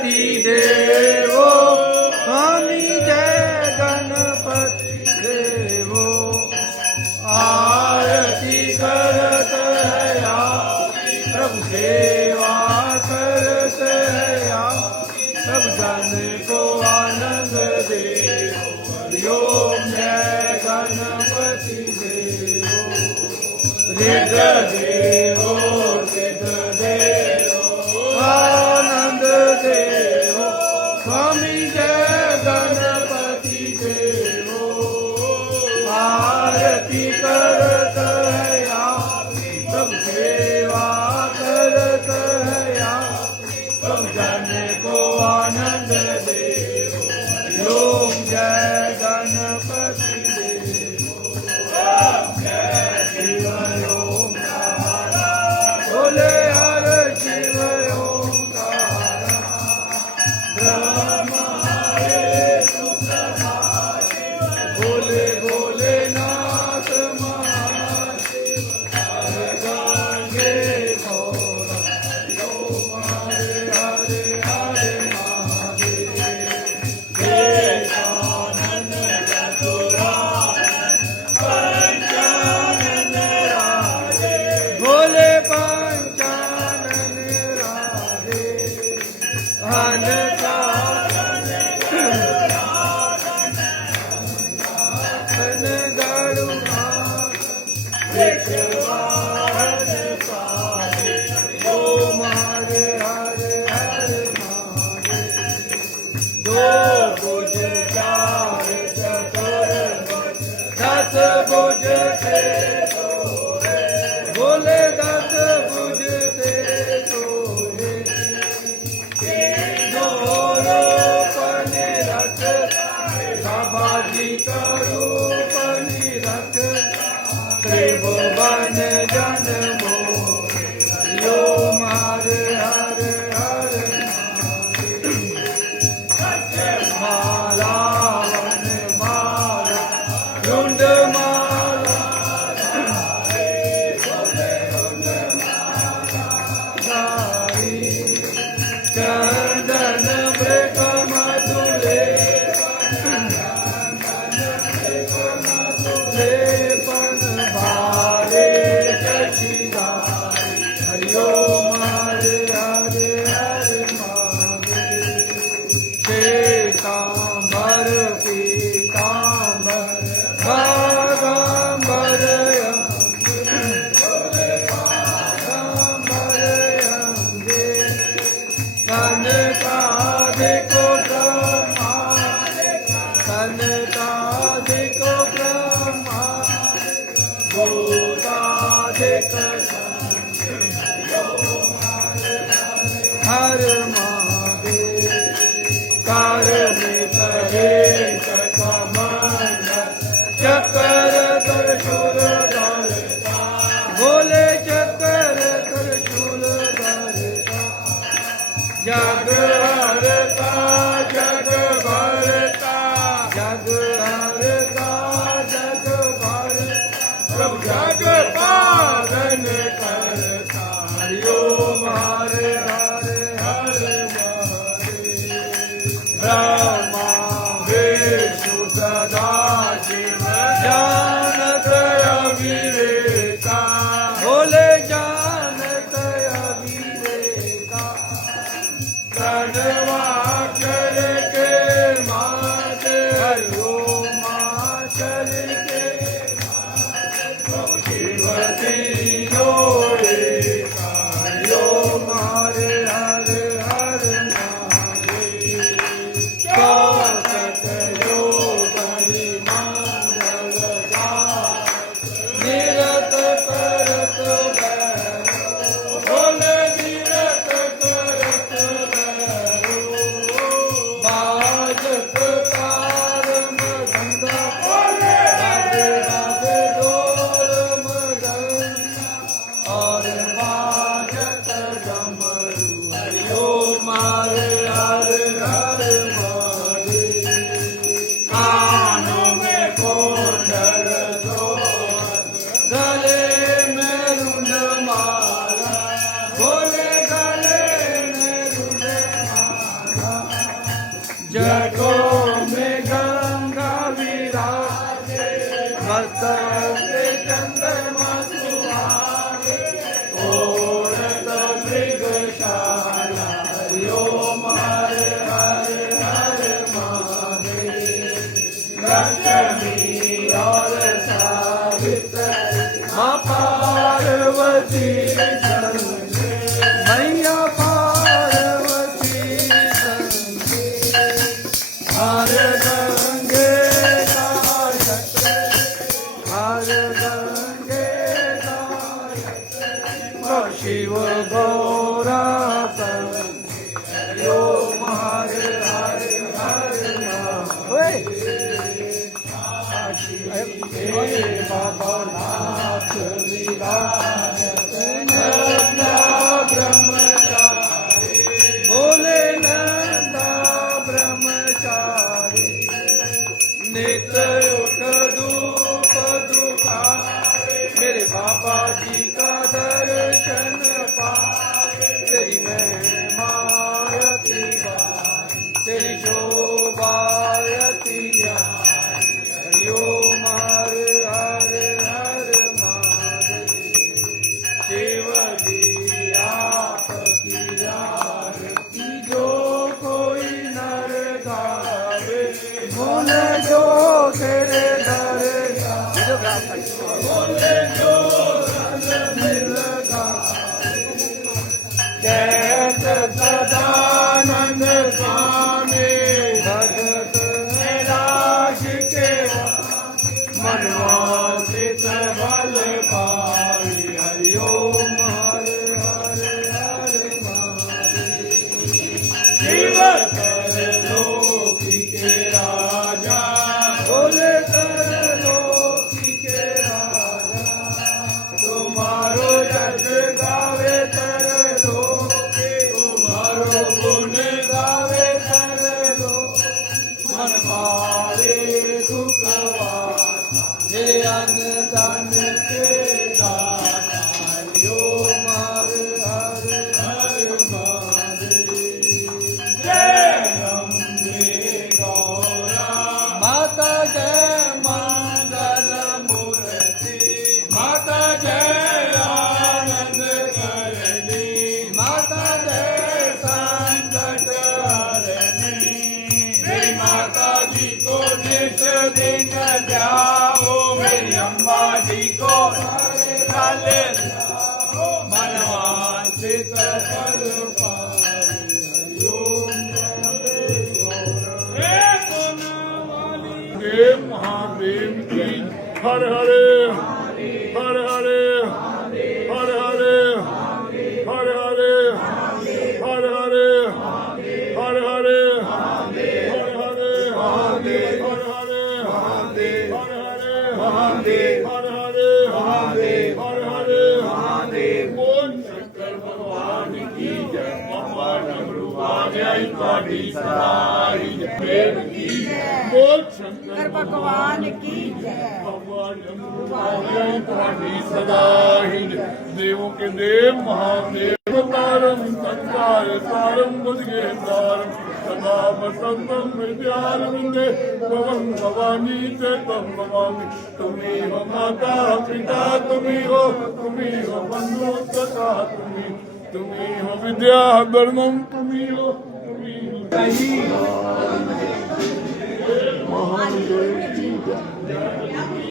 देवो स्वामी जय गणपति देवो आरती करत है या प्रभु सेवा करत है या सब जन को आनंद दे हरिओम जय गणपति देवो ऋग देवो सिद्ध देवो आनंद देवो स्वामी जय गणपति देवो आरती करत है या सब सेवा करत है या सब जन को आनंद देवो हरिओम जय गणपति देवो जय शिव ओंकार बोले हर शिव ओंकार ब्रह्मा बोले बोले नाथ महाशिव हरे गंगे घोर हरे हरे हरे महादेव देवानंद चतुरानंद पंचानन राधे बोले पंचानन राधे अनका भुज थे बोले दस भुज थे सोहे पनि रथ बाबाजी करो पनि रथ त्रिभुवन जन मोयो हरे हरे हरे माला वन माला रुंड माला चंदन मृग मधुले पन भारे शशिधारी हरिओम हरे हरे हरे महादेव श्वेतांबर पीतांबर बागांबर कनकाधिको ब्रह्मा कनकाधिको ब्रह्मा भूताधिक हर महादेव कार्मिक हेत कमंड चक्र त्रिशूल धरता बोले चक्र त्रिशूल धरता जग हरता जग भरता जग हरता जग भरता प्रभु जग पालन करता हरिओम हरे हरे हरे महादेव ब्रह्मा विष्णु सदा शिव जानत अविवेका बोले जानत अविवेका प्रणवाक्षर के माते हरिओम माचर के शिवती जोड़े हरिओम हरे हरे हरे महादेव कौशक योग मंगल निरत करत बोले निरत करत बाजत कार मदंग राधे राधे ढोल मदंग और बाजत डमरू हे बाबा नाथ विराजत नंदा ब्रह्मचारी बोले नंदा ब्रह्मचारी नित्य उठ धूप दुखारे मेरे बाबा जी का दर्शन पाए तेरी महिमा अति भारी तेरी शोभा अति न्यारी हरि ओम हर हर हर महादेव शिव जी आपकी आरती जो कोई नर गावे बोले जो तेरे दर बोले जो रंग मिल गावे कैत सदानंद स्वामी भगत राज के मनवासित बल पाई हरि ओम हर हर हर महादेव शिव कर लोकी के राजा बोले कर लोकी के राजा तुम्हारो जग गावे कर लोके तुम्हारो गुण गावे कर लो मन पावे सुख वासा हे अन्न दान के दाता हरि ओम हर हर हर महादेव जय अम्बे गौरा माता जय मंगल मूर्ति माता जय आनंद करणी माता जय संकट हरणी मेरी माता जी को नित दिन जाओ मेरी अम्बा जी को कल जाओ मनवांछित फल पाओ हरि ओम हे सोनावाली देव महादेव की हर हर हर हर हर हर हर हर हर हर हर हर हर हर बोल शंकर भगवान की जय बाबा डमरू वाजय ਤੁਹਾਡੀ सदाई देव की बोल शंकर भगवान की जय भगवान डमरू वाजय ਤੁਹਾਡੀ सदाई देवों के देव महादेव तारम संसार तारम बुद्धिदारम सदा वसंतम विद्यारविंदे भवं भवानी च तम भवामि तुम्ही हो माता पिता तुम्ही हो बंधु सखा तुम्ही हो विद्या धर्मम तुम्ही हो महादेव की जय